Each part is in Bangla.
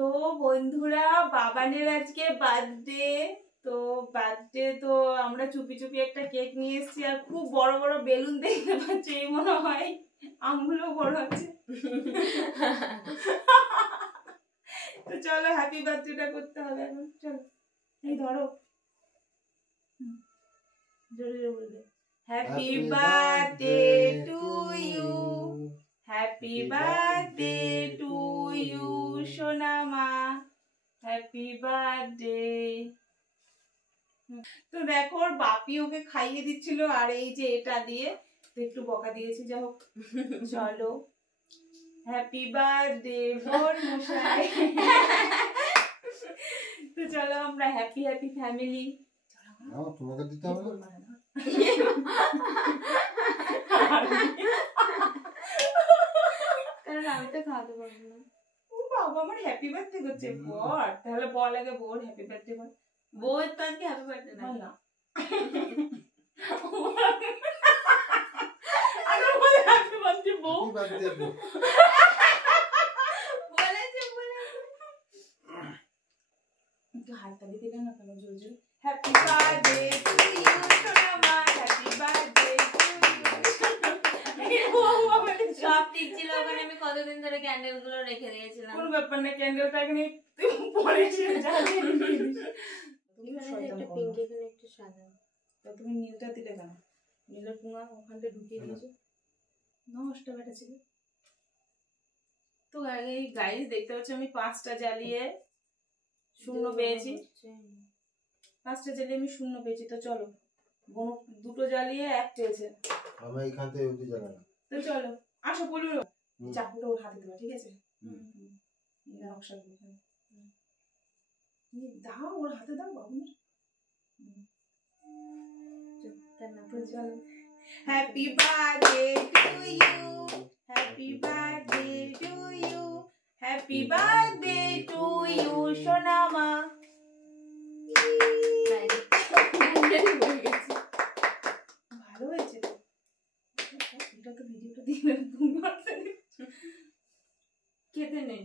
তো বন্ধুরা বাবানের আজকে বার্থডে, তো বার্থডে তো আমরা চুপি চুপি একটা কেক নিয়ে এসেছি আর খুব বড় বড় বেলুন দেখতে পাচ্ছি, এই মনে হয় আঙুলও বড় আছে। তো চলো হ্যাপি বার্থডেটা করতে হবে এখন, চলো এই ধরো জোরে জোরে বলবে happy birthday to you, happy birthday to you সোনা মা, হ্যাপি বার্থডে। তো দেখো ওর বাপি ওকে খাইয়ে দিচ্ছিল আর এই যে এটা দিয়ে একটু বকা দিয়েছি, যা হোক চলো হ্যাপি বার্থডে বোন মশাই। তো চলো আমরা হ্যাপি হ্যাপি ফ্যামিলি। তোমাকে দিতে হবে না, কারণ আমি তো খাওয়াতে পারবো না। ও বাবা আমার হ্যাপি বার্থডে করছে, বল তাহলে বল আগে বল হ্যাপি বার্থডে বল। বল তো আজকে হ্যাপি বার্থডে না না আগে বল হ্যাপি বার্থডে বল বলেছে একটু হাততালি দিলে না কেন জোর জোর। হ্যাপি বার্থডে টু ইউ সোনা মা, হ্যাপি বার্থডে টু ইউ। সব ঠিক ছিল, ওখানে আমি কতদিন ধরে ক্যান্ডেল গুলো রেখে দিয়েছিলাম। কোনো ব্যাপার না, ক্যান্ডেলটা এখানে তুই পরে ছিল জ্বালিয়ে দিস। এখানে একটা পিঙ্ক, এখানে একটা সাদা। তো তুমি নীলটা দিলে কেন? নীলের পুঙ্গা ওখানটা ঢুকিয়ে দিয়েছো, নষ্ট বেটা ছিল। তো এই গাইস দেখতে পাচ্ছ আমি 5টা জ্বালিয়ে শূন্য পেয়েছি, 5টা জ্বালিয়ে আমি শূন্য পেয়েছি। তো চলো বোন 2টো জ্বালিয়ে 1 পেয়েছে, আমি এইখান থেকে ওই জায়গা না। তো চলো আসো বলুন চাকুটা ওর হাতে দেবো, ঠিক আছে? নকশা দাও ওর হাতে দাও বাবু। Happy birthday to you, happy birthday to you, happy birthday to you সোনা মা। ভালো হয়েছে তো, এটা তো ভিডিওটা দিলে খেতে নেই।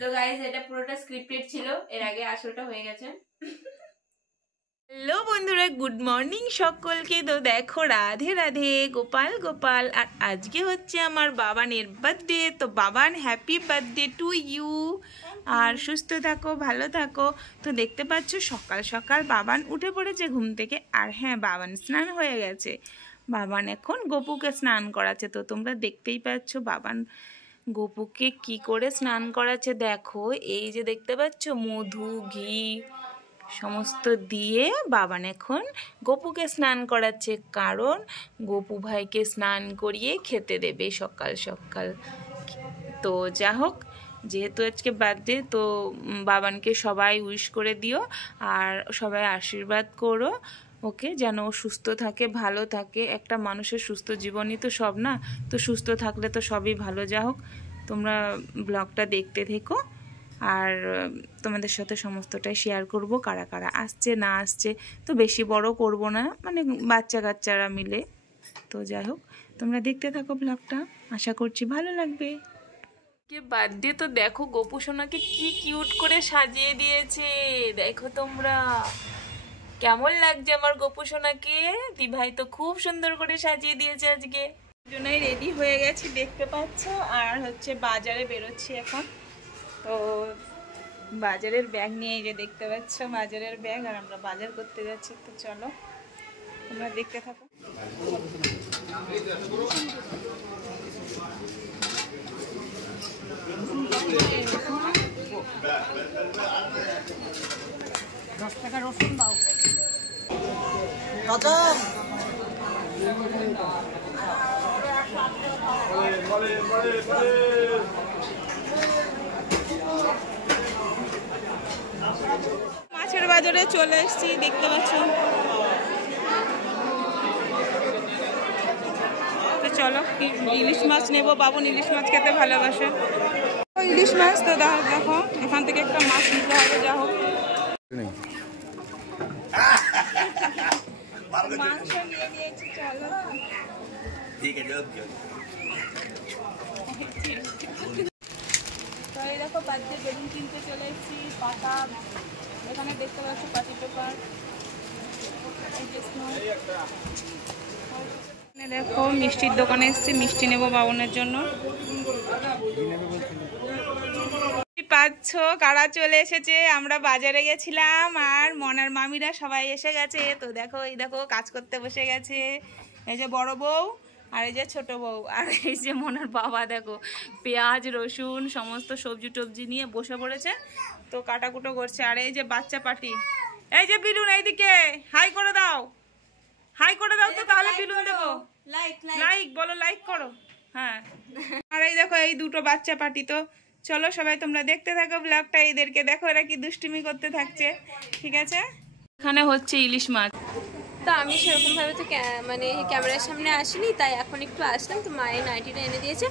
তো গাইস এটা পুরোটা স্ক্রিপ্টেড ছিল, এর আগে আসলটা হয়ে গেছে। হ্যালো বন্ধুরা, গুড মর্নিং সকলকে। তো দেখো রাধে রাধে, গোপাল গোপাল। আর আজকে হচ্ছে আমার বাবানের বার্থডে, তো Baban happy birthday to you. আর সুস্থ থাকো, ভালো থাকো। তো দেখতে পাচ্ছ সকাল সকাল বাবান উঠে পড়েছে ঘুম থেকে। আর হ্যাঁ, বাবান স্নান হয়ে গেছে, বাবান এখন গপুকে স্নান করাচ্ছে। তো তোমরা দেখতেই পাচ্ছ বাবান গপুকে কি করে স্নান করাচ্ছে। দেখো এই যে দেখতে পাচ্ছ মধু ঘি সমস্ত দিয়ে বাবান এখন গপুকে স্নান করাচ্ছে, কারণ গপু ভাইকে স্নান করিয়ে খেতে দেবে সকাল সকাল। তো যা হোক, যেহেতু আজকে বার্থডে, তো বাবানকে সবাই উইশ করে দিও আর সবাই আশীর্বাদ করো ওকে, যেন ও সুস্থ থাকে, ভালো থাকে। একটা মানুষের সুস্থ জীবনই তো সব না, তো সুস্থ থাকলে তো সবই ভালো। যা হোক, তোমরা ব্লগটা দেখতে থেকো আর তোমাদের সাথে সমস্তটাই শেয়ার করব, কারা কারা আসছে না আসছে। তো বেশি বড় করব না, মানে বাচ্চা কাচ্চারা মিলে। তো যাই হোক, তোমরা দেখতে থাকো ব্লগটা, আশা করছি ভালো লাগবে। কে বার্থডে, তো দেখো গপু সোনাকে কি কিউট করে সাজিয়ে দিয়েছে, দেখো তোমরা কেমন লাগছে আমার গপু সোনাকে। দিভাই তো খুব সুন্দর করে সাজিয়ে দিয়েছে আজকে। দুজনেই রেডি হয়ে গেছি দেখতে পাচ্ছ, আর হচ্ছে বাজারে বেরোচ্ছি এখন। তো বাজারের ব্যাগ নিয়ে এই যে দেখতে পাচ্ছ বাজারের ব্যাগ, আর আমরা বাজার করতে যাচ্ছি। তো চলো তোমরা দেখতে থাকো। $10 রসুন দাও। মাছের বাজারে চলে এসেছি দেখতে পাচ্ছ। তো চলো ইলিশ মাছ নেবো, বাবুন ইলিশ মাছ খেতে ভালোবাসে। ইলিশ মাছ তো দেখো এখান থেকে একটা মাছ নিতে হবে। যা হোক মাংস নিয়ে নিয়েছি, চলো। ठीक है, जो তো এই দেখো বার্থডে বেলুন কিনতে চলে এসেছি, পাতা, এখানে দেখতে পাচ্ছ পাটি পেপার, দেখো মিষ্টির দোকানে এসেছি, মিষ্টি নেবো বাবনের জন্য। পাচ্ছ কারা চলে এসেছে, আমরা বাজারে গেছিলাম আর মনার মামিরা সবাই এসে গেছে। তো দেখো এই দেখো কাজ করতে বসে গেছে, এই যে বড় বউ আর এই যে ছোট বউ আর এই যে মনার বাবা, দেখো পেঁয়াজ রসুন সমস্ত সবজি টবজি নিয়ে বসে পড়েছে, তো কাটাকুটো করছে। আর এই যে বাচ্চা পার্টি, এই যে বিলুন এইদিকে হাই করে দাও, হাই করে দাও তো তাহলে বিলুন দেবো। লাইক বলো, লাইক করো। হ্যাঁ, আর এই দেখো এই দুটো বাচ্চা পার্টি। তো চলো সবাই তোমরা দেখতে থাকো ব্লগটা, এদেরকে দেখো এরা কি দুষ্টুমি করতে থাকছে। ঠিক আছে, এখানে হচ্ছে ইলিশ মাছ। তো আমি সেরকম ভাবে তো মানে ক্যামেরার সামনে আসিনি, তাই এখন একটু আসলাম। তো মায়ের নাইটিটা এনে দিয়েছে,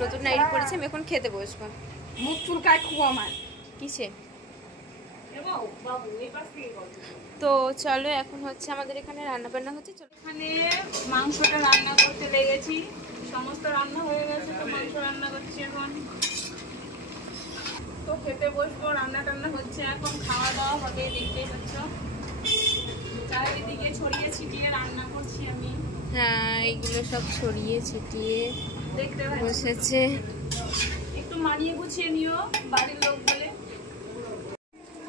নতুন নাইটি পরেছে, আমি এখন খেতে বসবো। মুখ চুলকায় খুব আমার। কিসে? তো চলো এখন হচ্ছে আমাদের এখানে রান্না বান্না হচ্ছে। চলো এখানে মাংসটা রান্না করতে লেগেছি, সমস্ত রান্না হয়ে গেছে, তো মাংস রান্না করছি এখন। তো খেতে বসবো, রান্না টান্না হচ্ছে এখন, খাওয়া দাওয়া হবে, দেখতেই পাচ্ছ চারিদিকে ছড়িয়ে ছিটিয়ে রান্না করছি আমি। হ্যাঁ, এইগুলো সব ছড়িয়ে ছিটিয়ে দেখতে বসেছে। একটু মানিয়ে গুছিয়ে নিও বাড়ির লোক বলে।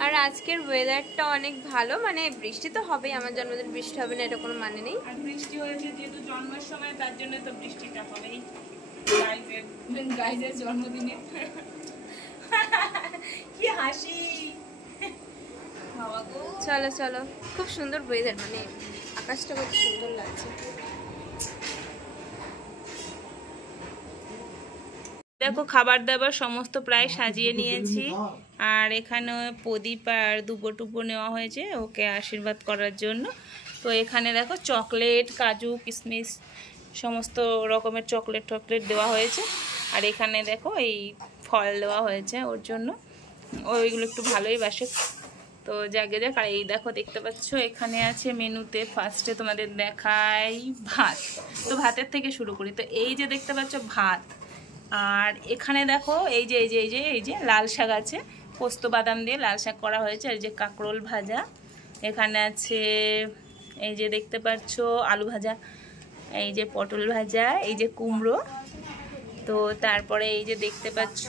আর আজকের ওয়েদারটা অনেক ভালো, মানে বৃষ্টি তো হবেই, আমার জন্মদিন বৃষ্টি হবে না এটা কোনো মানে নেই। আর বৃষ্টি হয়েছে যেহেতু জন্মের সময়, তার জন্য তো বৃষ্টিটা হবেই গাইজের জন্মদিনে। কি হাসি। চলো চলো, খুব সুন্দর ওয়েদার, মানে আকাশটা কত সুন্দর লাগছে। দেখো খাবার দাবার সমস্ত প্রায় সাজিয়ে নিয়েছি, আর এখানে প্রদীপ আর দুবো টুবো নেওয়া হয়েছে ওকে আশীর্বাদ করার জন্য। তো এখানে দেখো চকলেট, কাজু, কিশমিশ সমস্ত রকমের চকলেট টকলেট দেওয়া হয়েছে। আর এখানে দেখো এই ফল দেওয়া হয়েছে ওর জন্য, ওইগুলো একটু ভালোই বাসে। তো জাগে যাক। আর এই দেখো দেখতে পাচ্ছ এখানে আছে মেনুতে, ফার্স্টে তোমাদের দেখাই ভাত। তো ভাতের থেকে শুরু করি। তো এই যে দেখতে পাচ্ছ ভাত, আর এখানে দেখো এই যে এই যে এই যে এই যে লাল শাক আছে, পোস্ত বাদাম দিয়ে লাল শাক করা হয়েছে। আর এই যে কাঁকরোল ভাজা, এখানে আছে এই যে দেখতে পাচ্ছ আলু ভাজা, এই যে পটল ভাজা, এই যে কুমড়ো। তো তারপরে এই যে দেখতে পাচ্ছ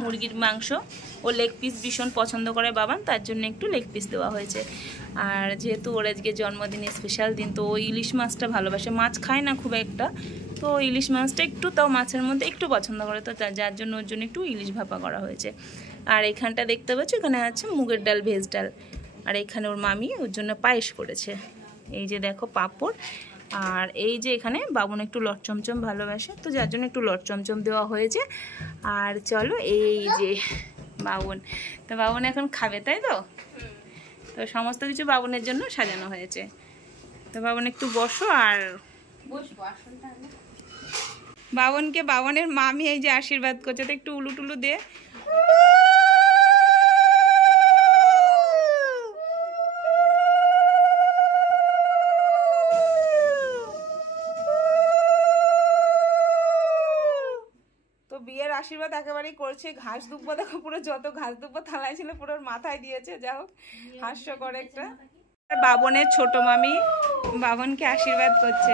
মুরগির মাংস, ও লেগ পিস ভীষণ পছন্দ করে বাবান, তার জন্য একটু লেগ পিস দেওয়া হয়েছে। আর যেহেতু ওর আজকে জন্মদিন, স্পেশাল দিন, তো ও ইলিশ মাছটা ভালোবাসে, মাছ খায় না খুব একটা, তো ইলিশ মাছটা একটু, তাও মাছের মধ্যে একটু পছন্দ করে, তো যার জন্য ওর জন্য একটু ইলিশ ভাপা করা হয়েছে। আর এখানটা দেখতে পাচ্ছ এখানে আছে মুগের ডাল, ভেজ ডাল। আর এখানে ওর মামি ওর জন্য পায়েস করেছে। এই যে দেখো পাঁপড়। আর এই যে এখানে বাবন একটু লট চমচম ভালোবাসে, তো যার জন্য একটু লট চমচম দেওয়া হয়েছে। আর চলো এই যে বাবন, তো বাবন এখন খাবে, তাই তো? তো সমস্ত কিছু বাবনের জন্য সাজানো হয়েছে। তো বাবন একটু বসো, আর বাবনকে বাবনের মামি এই যে আশীর্বাদ করছে, তো একটু উলু টুলু দে। তো বিয়ের আশীর্বাদ একেবারেই করছে। ঘাস দুব্বো দেখো, পুরো যত ঘাস দুব্বো থালায় ছিল পুরো মাথায় দিয়েছে, যা হোক হাস্যকর একটা। বাবনের ছোট মামি বাবনকে আশীর্বাদ করছে।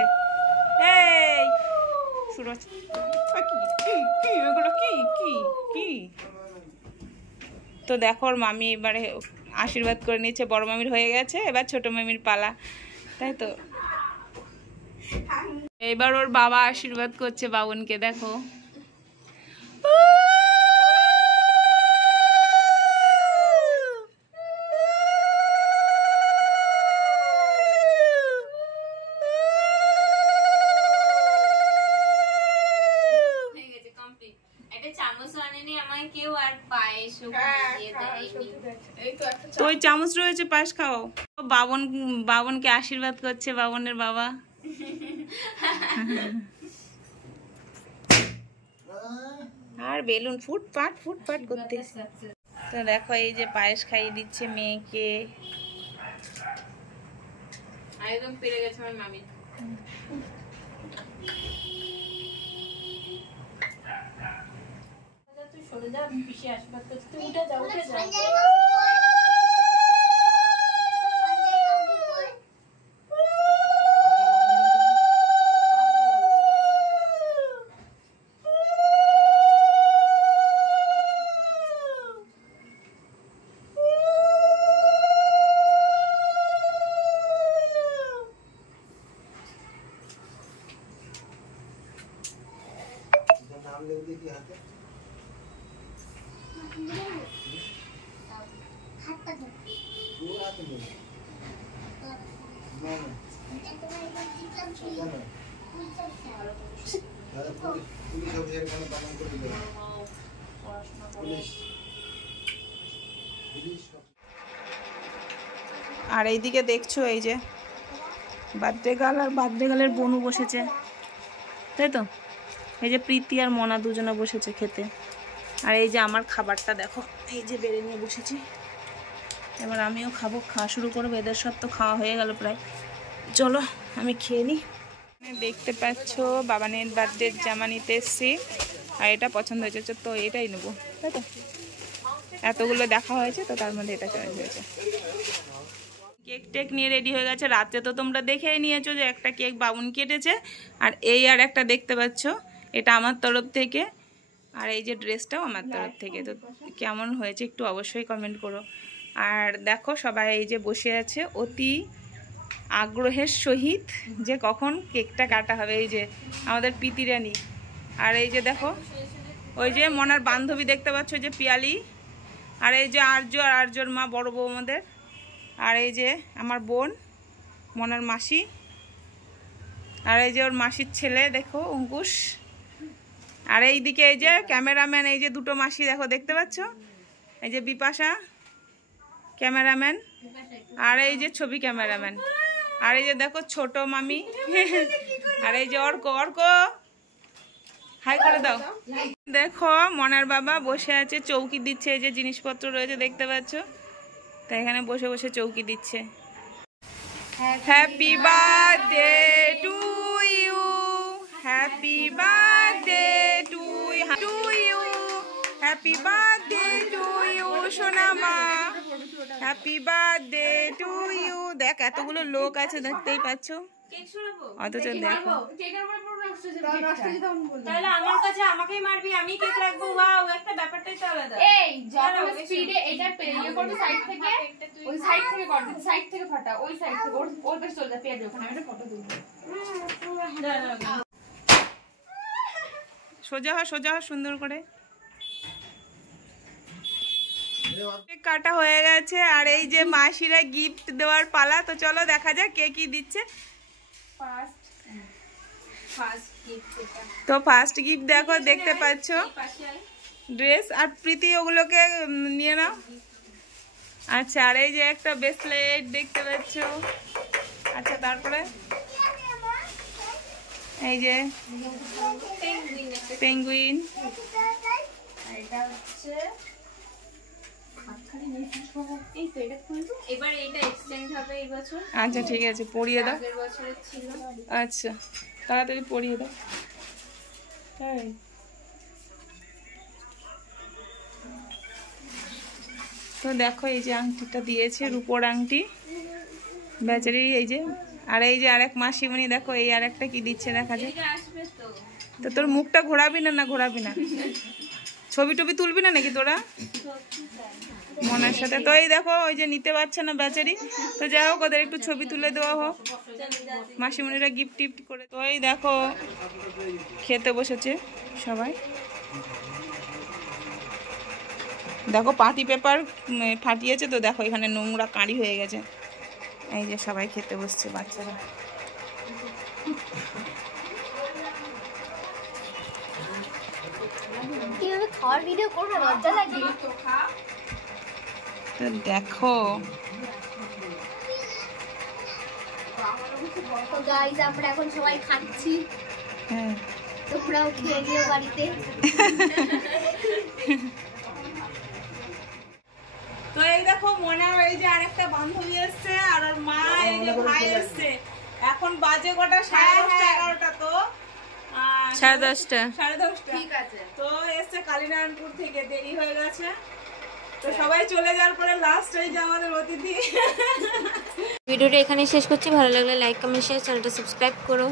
এই সুরজ, এগুলো কি কি কি? তো দেখো ওর মামি এবারে আশীর্বাদ করে নিচ্ছে, বড় মামির হয়ে গেছে, এবার ছোট মামির পালা, তাই তো? এবার ওর বাবা আশীর্বাদ করছে বাবনকে, দেখো। তো ওই চামচ রয়েছে, পায়েস খাও। বাবনকে আশীর্বাদ করছে বাবনের বাবা। আর বেলুন ফুটপাট ফুটপাট করতে। তো দেখো এই যে পায়েস খাইয়ে দিচ্ছে মেয়েকে। একদম পেরে গেছে আমার মামি। नाम लिख दी हाथे पूरा तो नहीं पुलिस ऑफिसर का नाम कर दो पुलिस আর এইদিকে দেখছো এই যে বার্থডে গার্ল আর বার্থডে গার্লের বোনও বসেছে, তাই তো? এই যে প্রীতি আর মনা দুজনে বসেছে খেতে। আর এই যে আমার খাবারটা দেখো, এই যে বেড়ে নিয়ে বসেছি, এবার আমিও খাবো, খাওয়া শুরু করবো। এদের সব তো খাওয়া হয়ে গেল প্রায়, চলো আমি খেয়ে নিই। দেখতে পাচ্ছ বাবানের বার্থডের জামা নিতে এসছি, আর এটা পছন্দ হয়েছে তো এটাই নেবো, তাই তো? এতগুলো দেখা হয়েছে তো তার মধ্যে এটা চয়েস হয়েছে। কেক টেক নিয়ে রেডি হয়ে গেছে। রাতে তো তোমরা দেখেই নিয়েছো যে একটা কেক বাবুন কেটেছে, আর এই আর একটা দেখতে পাচ্ছ, এটা আমার তরফ থেকে, আর এই যে ড্রেসটাও আমার তরফ থেকে। তো কেমন হয়েছে একটু অবশ্যই কমেন্ট করো। আর দেখো সবাই এই যে বসে আছে অতি আগ্রহের সহিত যে কখন কেকটা কাটা হবে। এই যে আমাদের প্রীতি রানী, আর এই যে দেখো ওই যে মনার বান্ধবী দেখতে পাচ্ছ যে পিয়ালি, আর এই যে আর্য আর আর্যর মা বড় বউ আমাদের, আর এই যে আমার বোন মনার মাসি, আর এই যে ওর মাসির ছেলে দেখো অঙ্কুশ, আর এইদিকে এই যে ক্যামেরাম্যান, এই যে দুটো মাসি দেখো দেখতে পাচ্ছ, এই যে বিপাশা ক্যামেরাম্যান, আর এই যে ছবি ক্যামেরাম্যান, আর এই যে দেখো ছোট মামি, আর এই যে অর্ক, অর্ক হাই করে দাও। দেখো মনার বাবা বসে আছে, চৌকি দিচ্ছে, এই যে জিনিসপত্র রয়েছে দেখতে পাচ্ছ, তাই এখানে বসে বসে চৌকি দিচ্ছে। Happy birthday to you, happy birthday to you, happy birthday to you সোনা মা, হ্যাপি বার্থডে টু ইউ। দেখ এতগুলো লোক আছে দেখতেই পাচ্ছ, অথচ দেখো তাহলে আমার কাছে আমাকেই মারবি, আমি কেক রাখবো। ওয়াও, একটা ব্যাপারটাই তো আলাদা। এই যখন স্পিডে এটা ইয়ে করবে সাইড থেকে, ওই সাইড থেকে কর, সাইড থেকে ফাটা, ওই সাইড থেকে ওর কাছে চলে যা, পেয়ে যাবে। ওখানে আমি একটা ফটো তুলবো। সোজা হ, সোজা হ সুন্দর করে। কাটা হয়ে গেছে, আর এই যে মাসিরা গিফট দেওয়ার পালা। তো চলো দেখা যাক কে কি দিচ্ছে। তো ফার্স্ট গিফট দেখো দেখতে পাচ্ছ ড্রেস, আর প্রীতি ওগুলোকে নিয়ে নাও। আচ্ছা, আর এই যে একটা ব্রেসলেট দেখতে পাচ্ছ। আচ্ছা, তারপরে এই যে পেঙ্গুইন, আচ্ছা ঠিক আছে পরিয়ে দাও। আচ্ছা তাড়াতাড়ি পরিয়ে দাও। তো দেখো এই যে আংটিটা দিয়েছে, রূপোর আংটি বেচারি। এই যে আর এই যে আরেক মাসিমণি দেখো এই আর একটা কি দিচ্ছে দেখা যায়। তো তোর মুখটা ঘোরাবি না? না ঘোরাবি না? ছবি টবি তুলবি না নাকি তোরা মনের সাথে? তো এই দেখো ওই যে নিতে পারছে না বেচারি, তো যাই হোক ওদের একটু ছবি তুলে দেওয়া হোক, মাসিমণিরা গিফট টিফট করে। তো এই দেখো খেতে বসেছে সবাই। দেখো পার্টি পেপার ফাটিয়েছে, তো দেখো এখানে নোংরা কাঁড়ি হয়ে গেছে। এই যে সবাই খেতে বসছে বাচ্চারা। খাওয়ার ভিডিও করবো, লজ্জা লাগে। তো দেখো গাইস আমরা এখন সবাই খাচ্ছি, হ্যাঁ তোমরাও খেয়ে নিও বাড়িতে। তো এই দেখো মনার এই যে আরেকটা বান্ধবী এসছে, আর ওর মা এই যে ভাই এসছে। এখন বাজে কটা? 11:30। তো 10:30 ঠিক আছে। তো এসছে কালী হরিনারায়ণপুর থেকে, দেরি হয়ে গেছে। তো সবাই চলে যাওয়ার পরে লাস্ট এই যে আমাদের অতিথি। ভিডিওটা এখানে শেষ করছি। ভালো লাগলে লাইক কমেন্ট শেয়ার, চ্যানেলটা সাবস্ক্রাইব করো।